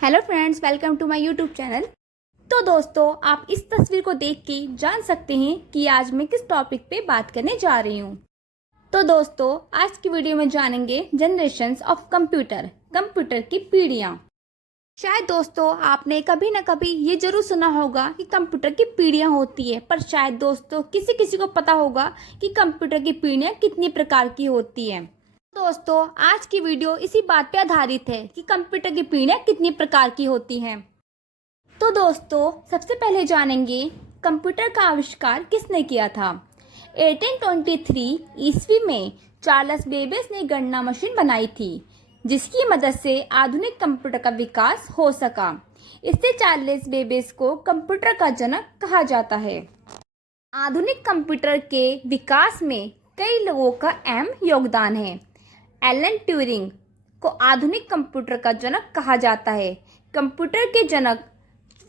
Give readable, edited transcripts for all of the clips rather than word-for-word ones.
Hello friends, welcome to my YouTube channel. तो दोस्तों, आप इस तस्वीर को देख के जान सकते हैं कि आज मैं किस टॉपिक पे बात करने जा रही हूँ। तो दोस्तों, आज की वीडियो में जानेंगे जनरेशंस ऑफ कंप्यूटर की पीढ़ियाँ। शायद दोस्तों आपने कभी न कभी ये जरूर सुना होगा कि कंप्यूटर की पीढ़ियाँ होती है, पर शायद दोस्तों किसी किसी को पता होगा कि कंप्यूटर की पीढ़ियाँ कितनी प्रकार की होती हैं। दोस्तों, आज की वीडियो इसी बात पे आधारित है कि कंप्यूटर की पीढ़ियाँ कितनी प्रकार की होती हैं। तो दोस्तों, सबसे पहले जानेंगे कंप्यूटर का आविष्कार किसने किया था। 1823 ईस्वी में चार्ल्स बेबेज ने गणना मशीन बनाई थी, जिसकी मदद से आधुनिक कंप्यूटर का विकास हो सका। इससे चार्ल्स बेबेज को कंप्यूटर का जनक कहा जाता है। आधुनिक कंप्यूटर के विकास में कई लोगों का अहम योगदान है। एलन ट्यूरिंग को आधुनिक कंप्यूटर का जनक कहा जाता है। कंप्यूटर के जनक,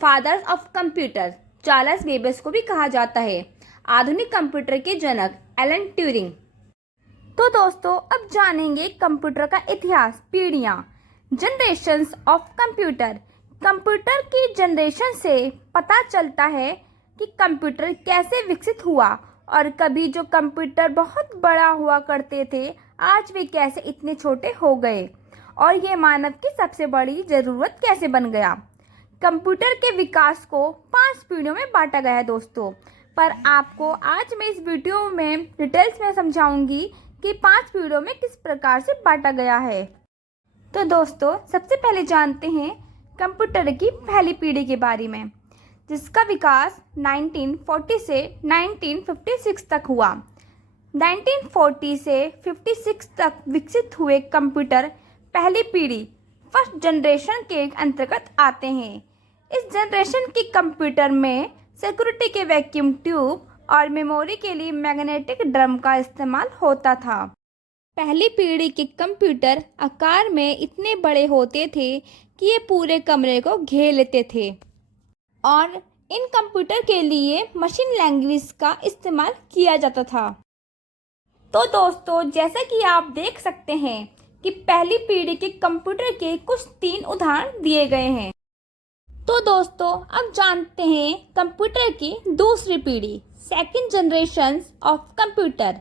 father of computer, Charles Babbage को भी कहा जाता है। आधुनिक कंप्यूटर के जनक एलन ट्यूरिंग। तो दोस्तों, अब जानेंगे कंप्यूटर का इतिहास, पीढ़ियाँ, जनरेशंस ऑफ कंप्यूटर। कंप्यूटर की जनरेशन से पता चलता है कि कंप्यूटर कैसे विकसित हुआ और कभी जो कंप्यूटर बहुत बड़ा हुआ करते थे, आज वे कैसे इतने छोटे हो गए और ये मानव की सबसे बड़ी ज़रूरत कैसे बन गया। कंप्यूटर के विकास को 5 पीढ़ियों में बांटा गया है दोस्तों, पर आपको आज मैं इस वीडियो में डिटेल्स में समझाऊंगी कि 5 पीढ़ियों में किस प्रकार से बांटा गया है। तो दोस्तों, सबसे पहले जानते हैं कंप्यूटर की पहली पीढ़ी के बारे में, जिसका विकास 1940 से 1956 तक हुआ। 1940 से 56 तक विकसित हुए कंप्यूटर पहली पीढ़ी, फर्स्ट जनरेशन के अंतर्गत आते हैं। इस जनरेशन के कंप्यूटर में सिक्योरिटी के वैक्यूम ट्यूब और मेमोरी के लिए मैग्नेटिक ड्रम का इस्तेमाल होता था। पहली पीढ़ी के कंप्यूटर आकार में इतने बड़े होते थे कि ये पूरे कमरे को घेर लेते थे और इन कंप्यूटर के लिए मशीन लैंग्वेज का इस्तेमाल किया जाता था। तो दोस्तों, जैसा कि आप देख सकते हैं कि पहली पीढ़ी के कंप्यूटर के कुछ 3 उदाहरण दिए गए हैं। तो दोस्तों, अब जानते हैं कंप्यूटर की दूसरी पीढ़ी, सेकंड जनरेशन ऑफ कंप्यूटर,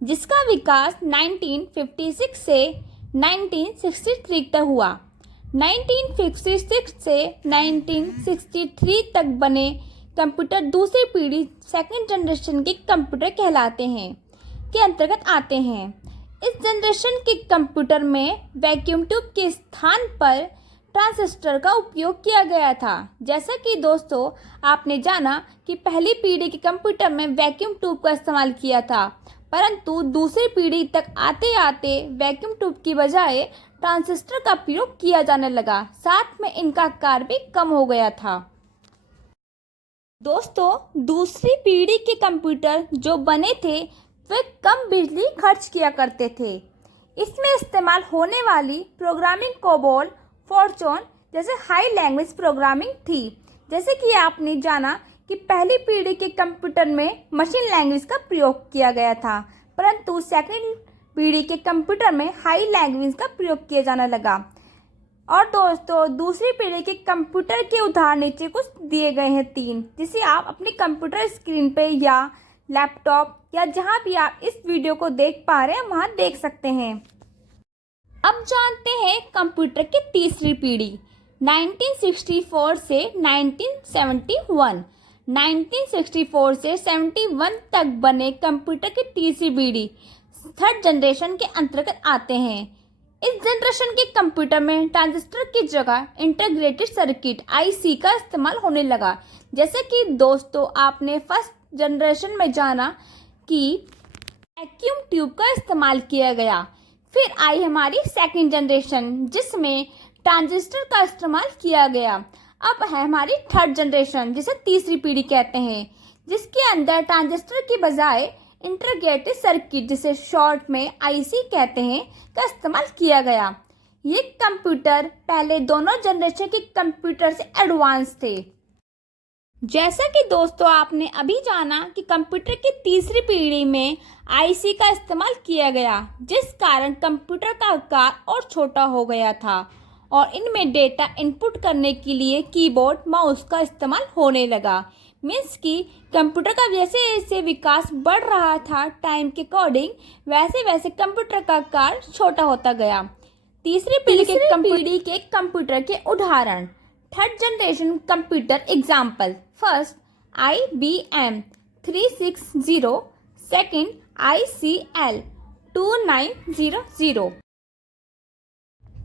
जिसका विकास 1956 से 1963 तक हुआ। 1956 से 1963 तक बने कंप्यूटर दूसरी पीढ़ी, सेकंड जनरेशन के कंप्यूटर कहलाते हैं, के अंतर्गत आते हैं। इस जनरेशन के कंप्यूटर में वैक्यूम ट्यूब के स्थान पर ट्रांजिस्टर का उपयोग किया गया था। जैसा कि दोस्तों आपने जाना कि पहली पीढ़ी के कंप्यूटर में वैक्यूम ट्यूब का इस्तेमाल किया था, परंतु दूसरी पीढ़ी तक आते आते वैक्यूम ट्यूब की बजाय ट्रांजिस्टर का प्रयोग किया जाने लगा। साथ में इनका आकार भी कम हो गया था। दोस्तों, दूसरी पीढ़ी के कंप्यूटर जो बने थे वे कम बिजली खर्च किया करते थे। इसमें इस्तेमाल होने वाली प्रोग्रामिंग कोबोल, फॉर्चून जैसे हाई लैंग्वेज प्रोग्रामिंग थी। जैसे कि आपने जाना कि पहली पीढ़ी के कंप्यूटर में मशीन लैंग्वेज का प्रयोग किया गया था, परंतु सेकंड पीढ़ी के कंप्यूटर में हाई लैंग्वेज का प्रयोग किया जाने लगा। और दोस्तों, दूसरी पीढ़ी के कंप्यूटर के उदाहरण नीचे कुछ दिए गए हैं 3, जिसे आप अपनी कंप्यूटर स्क्रीन पे या लैपटॉप या जहां भी आप इस वीडियो को देख पा रहे हैं वहां देख सकते हैं। अब जानते हैं कंप्यूटर की तीसरी पीढ़ी, 1964 से 1971। 1964 से 71 तक बने कंप्यूटर की तीसरी पीढ़ी, थर्ड जनरेशन के अंतर्गत आते हैं। इस जनरेशन के कंप्यूटर में ट्रांजिस्टर की जगह इंटीग्रेटेड सर्किट आईसी का इस्तेमाल होने लगा। जैसे कि दोस्तों आपने फर्स्ट जनरेशन में जाना कि वैक्यूम ट्यूब का इस्तेमाल किया गया। फिर आई हमारी सेकंड जनरेशन, जिसमें ट्रांजिस्टर का इस्तेमाल किया गया। अब है हमारी थर्ड जनरेशन, जिसे तीसरी पीढ़ी कहते हैं, जिसके अंदर ट्रांजिस्टर की बजाय इंटीग्रेटेड सर्किट, जिसे शॉर्ट में आईसी कहते हैं, का इस्तेमाल किया गया। ये कंप्यूटर पहले दोनों जनरेशन के कंप्यूटर से एडवांस थे। जैसा कि दोस्तों आपने अभी जाना कि कंप्यूटर की तीसरी पीढ़ी में आईसी का इस्तेमाल किया गया, जिस कारण कंप्यूटर का आकार और छोटा हो गया था और इनमें डेटा इनपुट करने के लिए कीबोर्ड माउस का इस्तेमाल होने लगा। मीन्स कि कंप्यूटर का जैसे जैसे विकास बढ़ रहा था टाइम के अकॉर्डिंग, वैसे वैसे कंप्यूटर का आकार छोटा होता गया। तीसरी पीढ़ी के कंप्यूटर के उदाहरण। Third generation computer example. First IBM 360, second ICL 2900।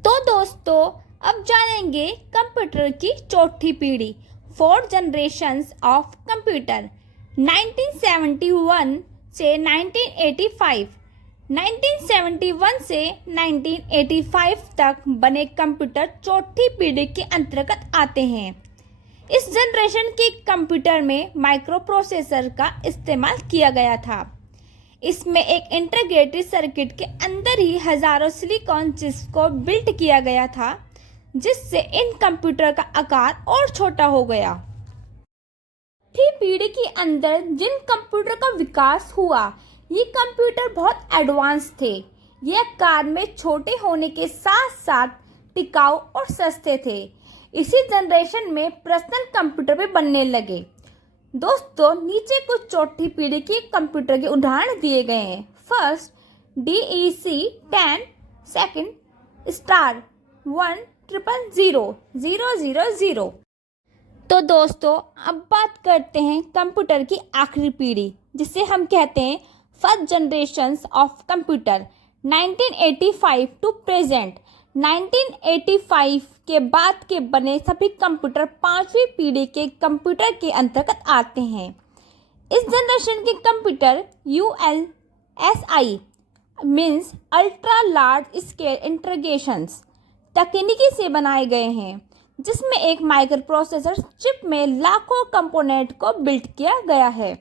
तो दोस्तों अब जानेंगे कंप्यूटर की चौथी पीढ़ी, फोर्थ जनरेशंस ऑफ कंप्यूटर। 1971 से 1985, 1971 से 1985 तक बने कंप्यूटर चौथी पीढ़ी के अंतर्गत आते हैं। इस जनरेशन के कंप्यूटर में माइक्रो प्रोसेसर का इस्तेमाल किया गया था। इसमें एक इंटीग्रेटेड सर्किट के अंदर ही हजारों सिलिकॉन चिप्स को बिल्ट किया गया था, जिससे इन कंप्यूटर का आकार और छोटा हो गया। चौथी पीढ़ी के अंदर जिन कंप्यूटर का विकास हुआ, ये कंप्यूटर बहुत एडवांस थे। ये आकार में छोटे होने के साथ साथ टिकाऊ और सस्ते थे। इसी जनरेशन में पर्सनल कंप्यूटर भी बनने लगे। दोस्तों नीचे कुछ चौथी पीढ़ी के कंप्यूटर के उदाहरण दिए गए हैं। First DEC-10, second star 1000000। तो दोस्तों अब बात करते हैं कंप्यूटर की आखिरी पीढ़ी, जिसे हम कहते हैं first generations of computer. 1985 to present. 1985 के बाद के बने सभी कंप्यूटर पांचवी पीढ़ी के कंप्यूटर के अंतर्गत आते हैं। इस जनरेशन के computer ULSI means ultra large scale integrations तकनीकी से बनाए गए हैं, जिसमें एक माइक्रो प्रोसेसर चिप में लाखों कंपोनेंट को बिल्ट किया गया है।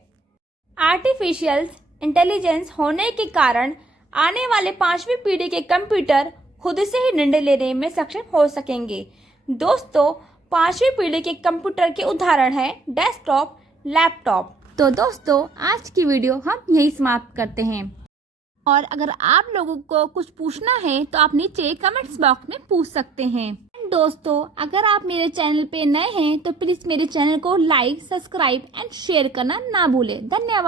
आर्टिफिशियल इंटेलिजेंस होने के कारण आने वाले पांचवी पीढ़ी के कंप्यूटर खुद से ही निर्णय लेने में सक्षम हो सकेंगे। दोस्तों पांचवी पीढ़ी के कंप्यूटर के उदाहरण हैं डेस्कटॉप, लैपटॉप। तो दोस्तों आज की वीडियो हम यही समाप्त करते हैं, और अगर आप लोगों को कुछ पूछना है तो आप नीचे कमेंट्स बॉक्स में पूछ सकते हैं। दोस्तों अगर आप मेरे चैनल पे नए हैं तो प्लीज़ मेरे चैनल को लाइक, सब्सक्राइब एंड शेयर करना ना भूलें। धन्यवाद।